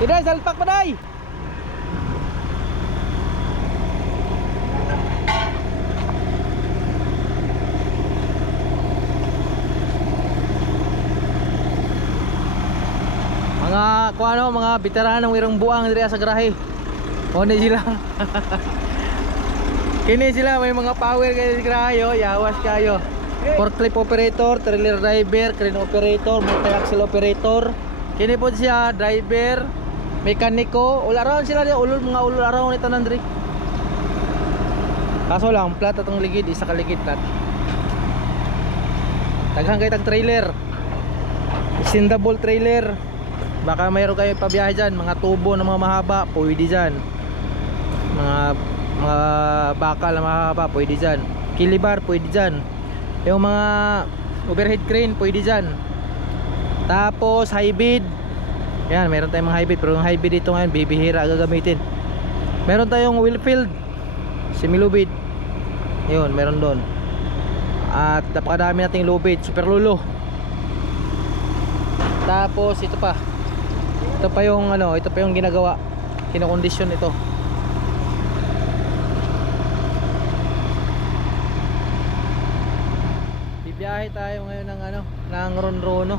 Iday, salpak pa day. Mga kuano, mga veteranong irong buang diri sa garahe. Oni sila. Kini sila may mga power kayo sa garahe, oh, yawas kayo. Forklift operator, trailer driver, crane operator, multi-axle operator. Kini po siya driver, mekaniko, ularaw sila di ulul mga ularaw ni tanan diri. Kaso lang plat atong ligid, isa ka ligid plat. Daghang kay tag trailer. Extendable trailer. Baka mayroon kayo pabiyahe dyan, mga tubo na mga mahaba, pwede dyan. Mga bakal na mahaba, pwede dyan. Kilibar, pwede dyan. Yung mga overhead crane, pwede dyan. Tapos hybrid. Yan, meron tayong mga hybrid. Pero yung hybrid dito ngayon, bibihira gagamitin. Meron tayong wheel field, semi-lubid. Yun, meron doon. At napakadami nating lubid, super lulo. Tapos ito pa. Ito pa yung ano, ito pa yung ginagawa. Kinokondisyon ito. Bibiyahe tayo ngayon ng ano, ng Ronrono.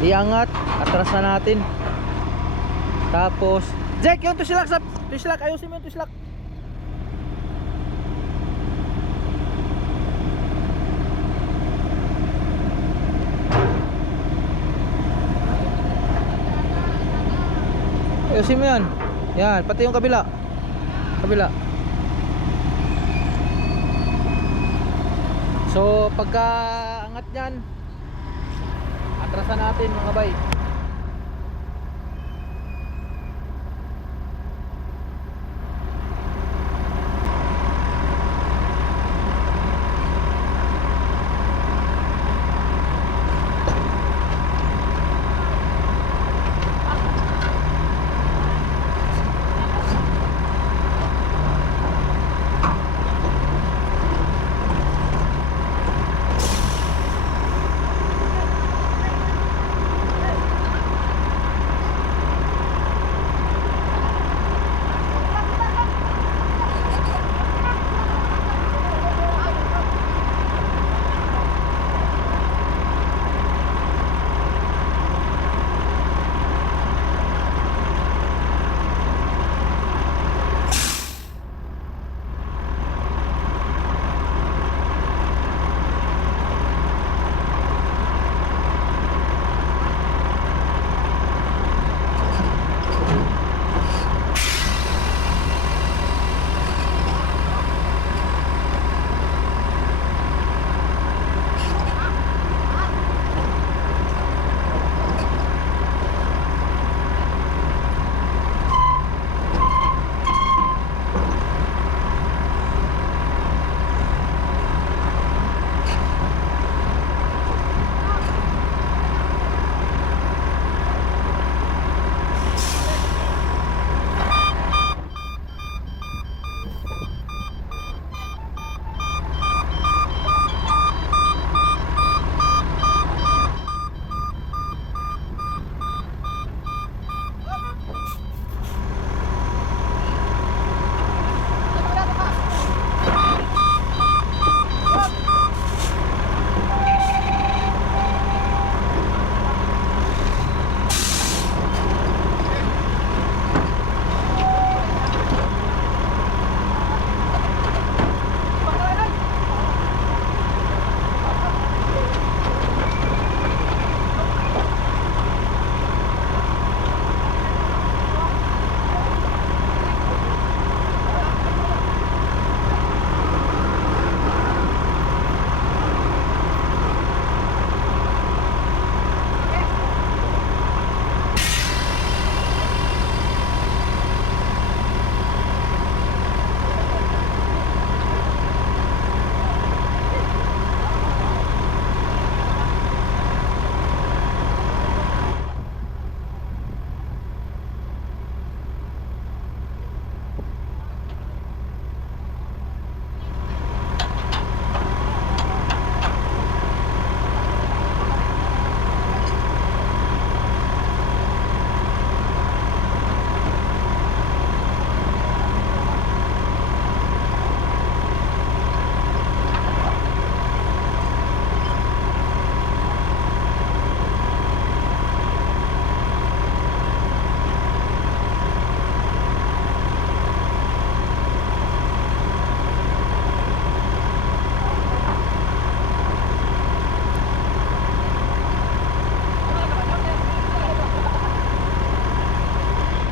Iangat, atrasan natin. Tapos, Jack, yung tusilak sa tusilak, ayusin mo yung tusilak. Ayusin mo yan. Yan, pati yung kabila. Kabila. So, pagka angat niyan, atrasan natin mga bay.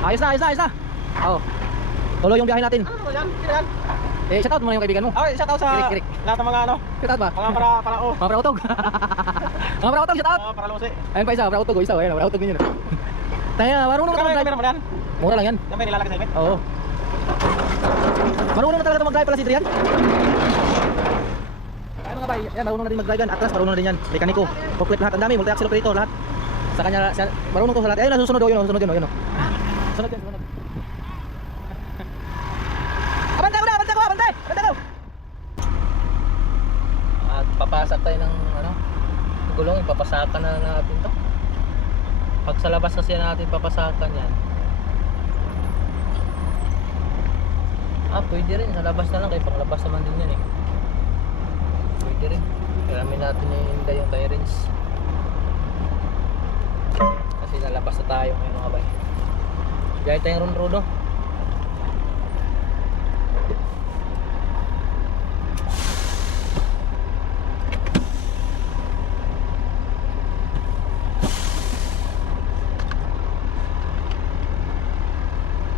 Ayos na, ayos na, ayos na. Oo. Tuloy yung biyahe natin. Ano yan? Sino yan? Eh, shoutout mo na yung kaibigan mo. Okay, shout out sa Kirik. lahat ng mga ano, Shoutout ba? mga parao. Mga prautog. Mga prautog, shoutout. Mga paralose. Ayun pa isa, prautog. Isa, ayun, prautog din yun. Tayo na, marunong na Kamera mag-drive. mo yan. Mura lang yan. Yan ba yung nilalagay sa helmet? Oo. Marunong na talaga mag-drive pala si Adrian. Ay mga bay, yan, marunong na din mag-drive yan. Atlas, marunong na din yan. Mekaniko, forklift lahat. Ang dami, multi-axle operator lahat. Sa kanya, marunong to sa lahat. Ayun, nasusunod yun, nasusunod yun, yun. Sunod yan, sunod. Abante ko na, abante ko, abante! Abante ko! At papasak tayo ng, ano, gulong, ipapasakan na natin to. Pag sa labas kasi natin papasakan yan. Pwede rin, sa labas na lang, kaya panglabas naman din yan eh. Pwede rin. Kailangan natin yung tie rings. Kasi nalabas na tayo ngayon mga bay. Gaya tayong run-runo.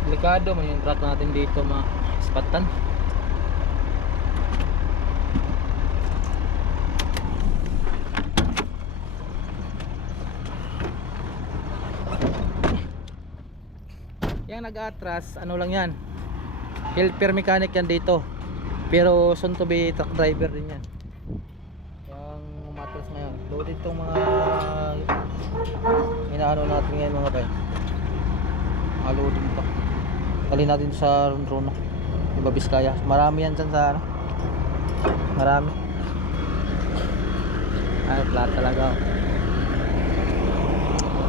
Delikado man yung track natin dito mga ispatan. Yang nag-atras, ano lang yan, helper mechanic yan dito, pero soon to be truck driver din yan. Yang umatras ngayon, loaded itong mga inaano natin ngayon mga bay, loaded ito. Dali natin sa Rono, iba Biskaya. Marami yan dyan sa ano. Marami. Ay, flat talaga.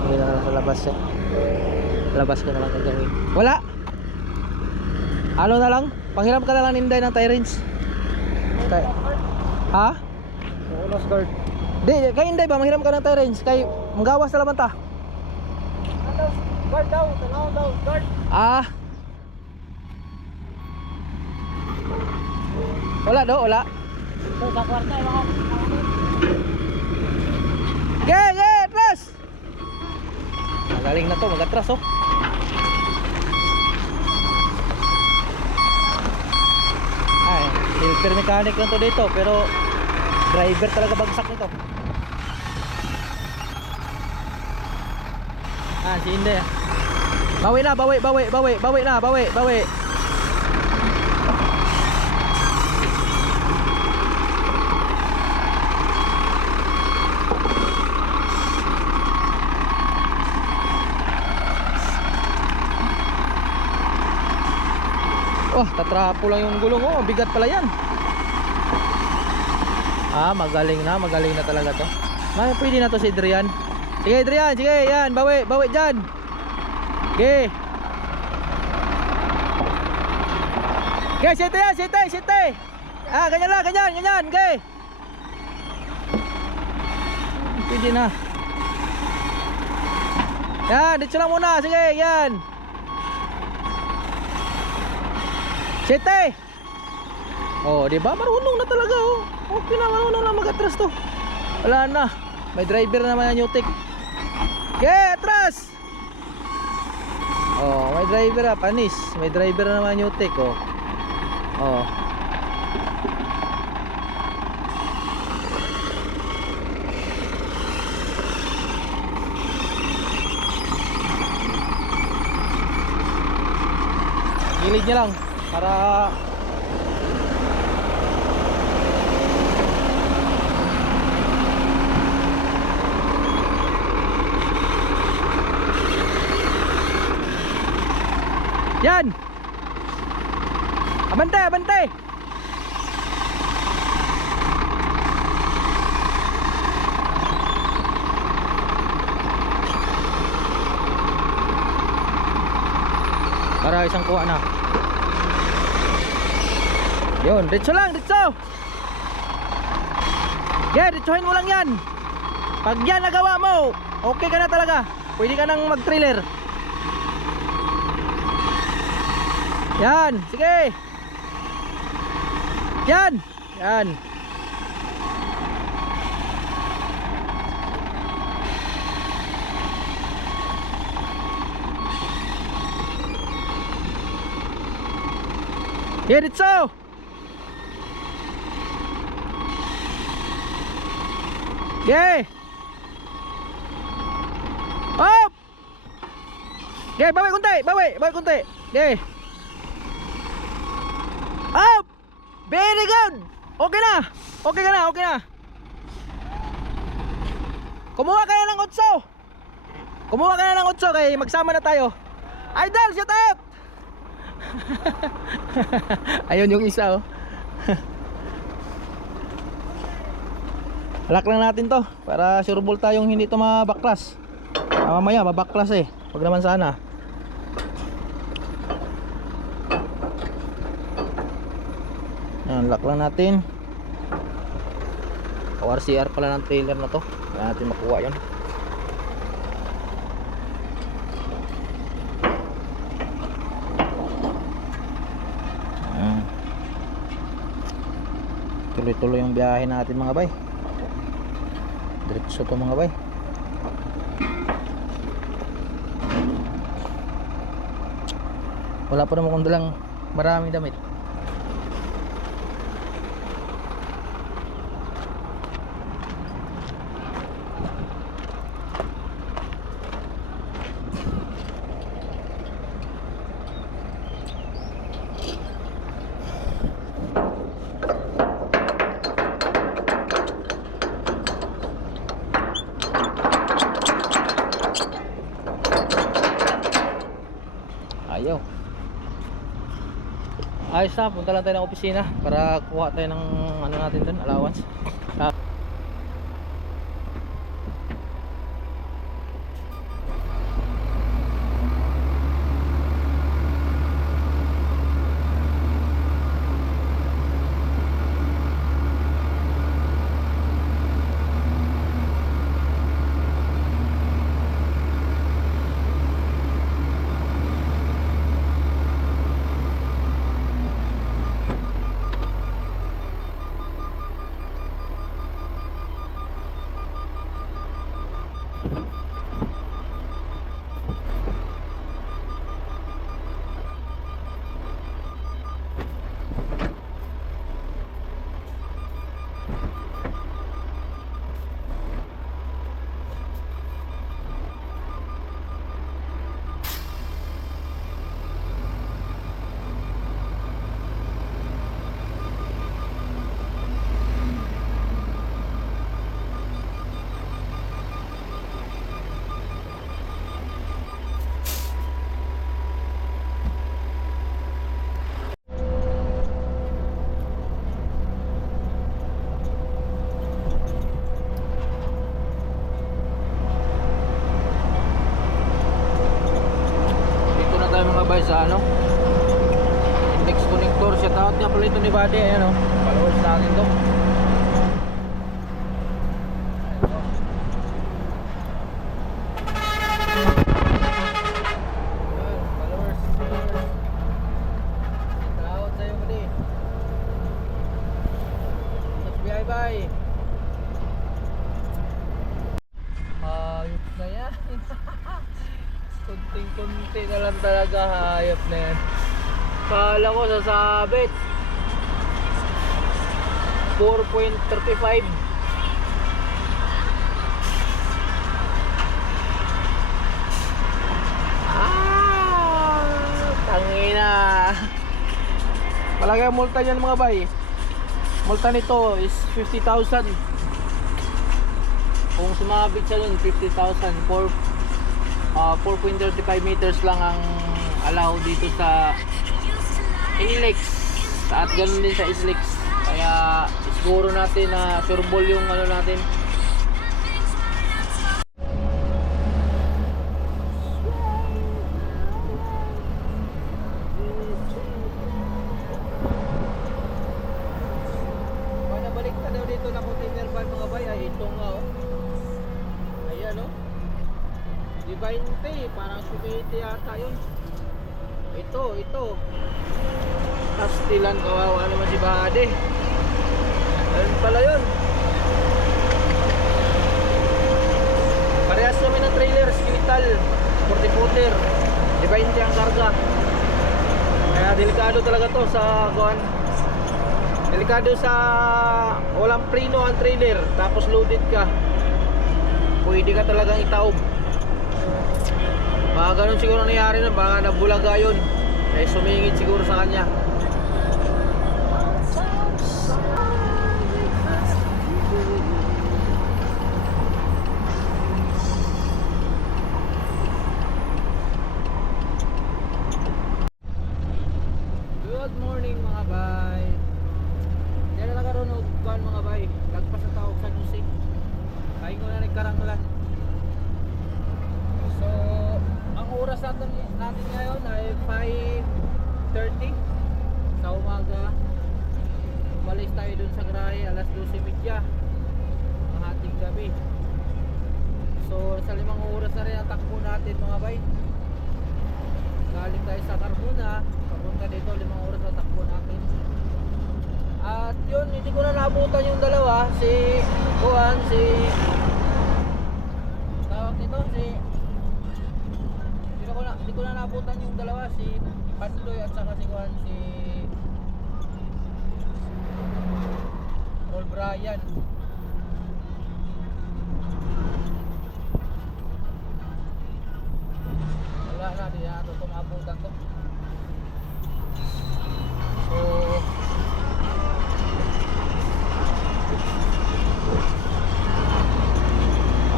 Hindi na lang sa labas yan. Labas ka na lang gagawin. Wala! Ano na lang? Panghiram ka na lang Inday ng tie rings. Kay... Ha? Unos guard. Di, kay Inday ba? Manghiram ka ng tie rings. Kay manggawas na laman ta. Guard daw, tanaw daw, guard. Wala do, wala. So, sa kwarta, mga Atras! Magaling na to, mag-atras oh. Ay, helper mechanic lang to dito, pero driver talaga bagsak nito. Si Inday. Bawi na, bawi na, bawi. Oh, tatrapo lang yung gulong oh, bigat pala yan. Magaling na talaga to. Pwede na to si Adrian. Sige Adrian, sige yan, bawi dyan. Okay. Okay, sete. Ganyan lang, ganyan, okay. Pwede na. Yan, dito lang muna, sige, yan. Sete. Oh, di ba? Marunong na talaga oh. Okay na, marunong na mag-atras to. Wala na. May driver naman yung Newtek. Okay, atras. Oh, may driver panis. May driver naman yung Newtek oh. Oh. Gilid niya lang para yan. Abante. Para isang kuha na. Yun, ditso lang, ditso. Yeah, ditsohin mo lang yan. Pag yan nagawa mo, okay ka na talaga. Pwede ka nang mag-trailer. Yan, sige. Yan. Diretso! Okay! Up! Okay, bawi kunti! Bawi kunti! Okay! Up! Very good! Okay na! Okay ka na! Okay na! Kumuha ka na ng 8! Kumuha ka na ng 8 kay magsama na tayo. Idol, shout out! Ayun yung isa oh. Lock lang natin to para sureball tayong hindi to mabaklas. Mamaya mabaklas eh. Wag naman sana. Yan, lock lang natin. ORCR pala ng trailer na to. Kaya natin makuha yun. Tuloy-tuloy yung biyahe natin mga bay. Diretso to mga bay. Wala pa naman kung dalang maraming damit. Ayaw. Ayos na, punta lang tayo ng opisina para kuha tayo ng ano natin dun, allowance. Sa ano index connector, shout out nga pala ito ni Buddy. Ayan o, followers natin to. Followers, shout out sa'yo Buddy. FBI bye. Ayop na yan. Kunting-kunti na lang talaga, hayop na yan. Kala ko sasabit 4.35. Tangina. Malaki ang multa niyan mga bay. Multa nito is 50,000. Kung sumabit siya dun, 50,000 for 4.35 meters lang ang allow dito sa Ilex at ganoon din sa Islex. Kaya siguro natin na sureball yung ano natin. Nabalik na daw dito na container van mga bay. Ay ito nga oh. Ayan oh. Divine Pay, parang sumiti yata yun. Ito Castellan, kawawa naman si Bade. Ayun pala yun. Parehas kami ng trailer, skeletal 40 footer, Divine Pay ang karga. Kaya delikado talaga to sa kuan. Delikado sa walang preno ang trailer tapos loaded ka. Pwede ka talagang itaob. Baka ganun siguro nangyari na, baka nabulaga yun. Eh sumingit siguro sa kanya. Good morning mga bay. Diyan na nagkaroon ng kuhan mga bay. Lagpas na tao sa Nusi. Kain ko na nagkaranglan. So, ang oras natin ngayon ay 5:30 sa umaga. Umalis tayo dun sa Grahe alas 12:30 ng ating gabi. So, sa 5 oras na rin ang takbo natin mga bay. Galing tayo sa Carmona, papunta dito 5 oras na takbo natin. At yun, hindi ko na naabutan yung dalawa, si Juan, si tawag nito, hindi ko na naabutan yung dalawa, si Pandoy at saka si Juan, si Paul Brian. Wala na, di na ito tumabutan to. So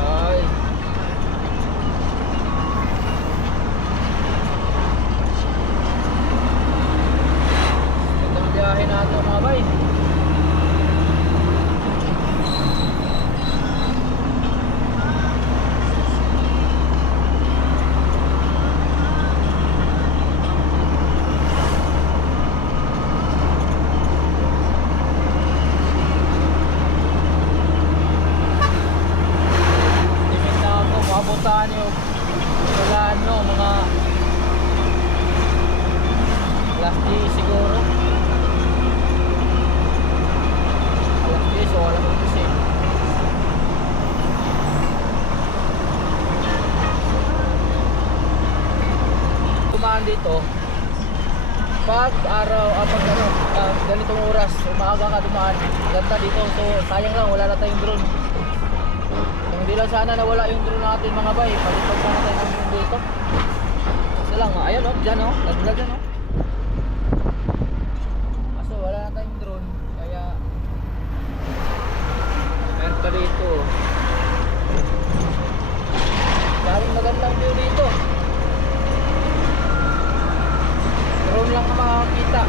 ay itong biyahe natin mga bay. Papuntahan nyo wala ano, mga alas 10 siguro, alas 10 o alas 11. Tumaan dito pag araw, ganitong oras umaga ka dumaan, ganda dito. So sayang lang wala na tayong drone. Hindi lang sana nawala yung drone natin mga bay. Palitan sana tayo ng drone dito. Kasi lang, ayan o, dyan o, naglag dyan o. Kaso wala na tayong drone, kaya meron pa dito. Daming magandang view dito. Drone lang ang makakita.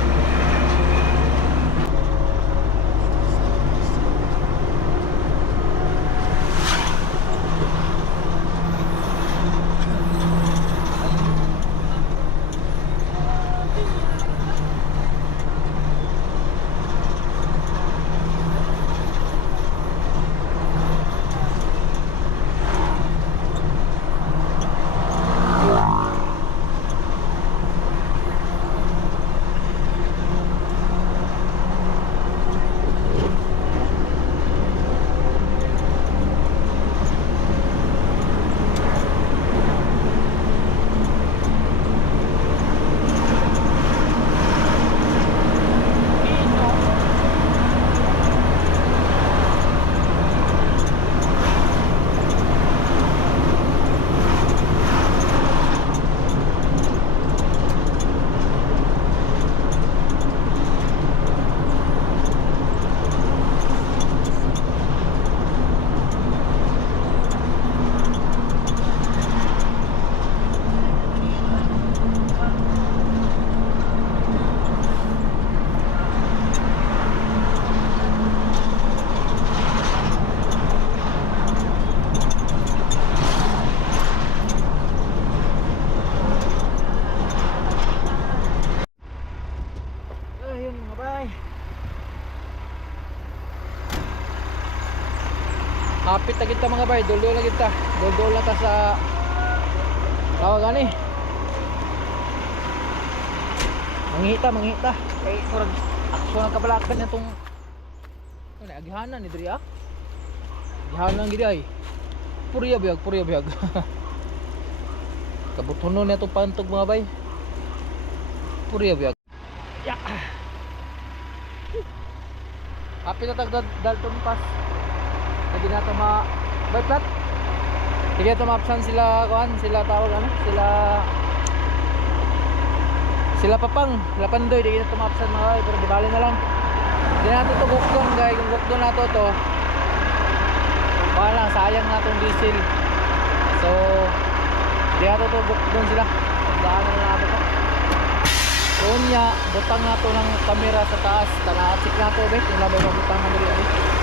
Hapit na kita mga bay, dol-dol na kita. Dol-dol na ta sa tawag ani. Manghita. Kay murag akso ng kabalakan nitong ano agihanan ni diri ah. Agihanan gid ay. Purya biyag. Kabutonon na itong pantog mga bay. Purya biyag. Yeah. Happy na tagdad Dalton Pass. Hindi na ito by plat. Sige ito mapsan sila kuan, sila tawag ano, sila papang, sila pandoy, di na ito mapsan mga guys, pero di bali na lang. Di na ito gukdon guys, kung gukdon na ito wala, sayang na itong diesel. So di na ito gukdon sila. Daan na natin ito. So niya, butang na ito ng kamera sa taas. Tanaasik na ito, kung labay mabutang na nila.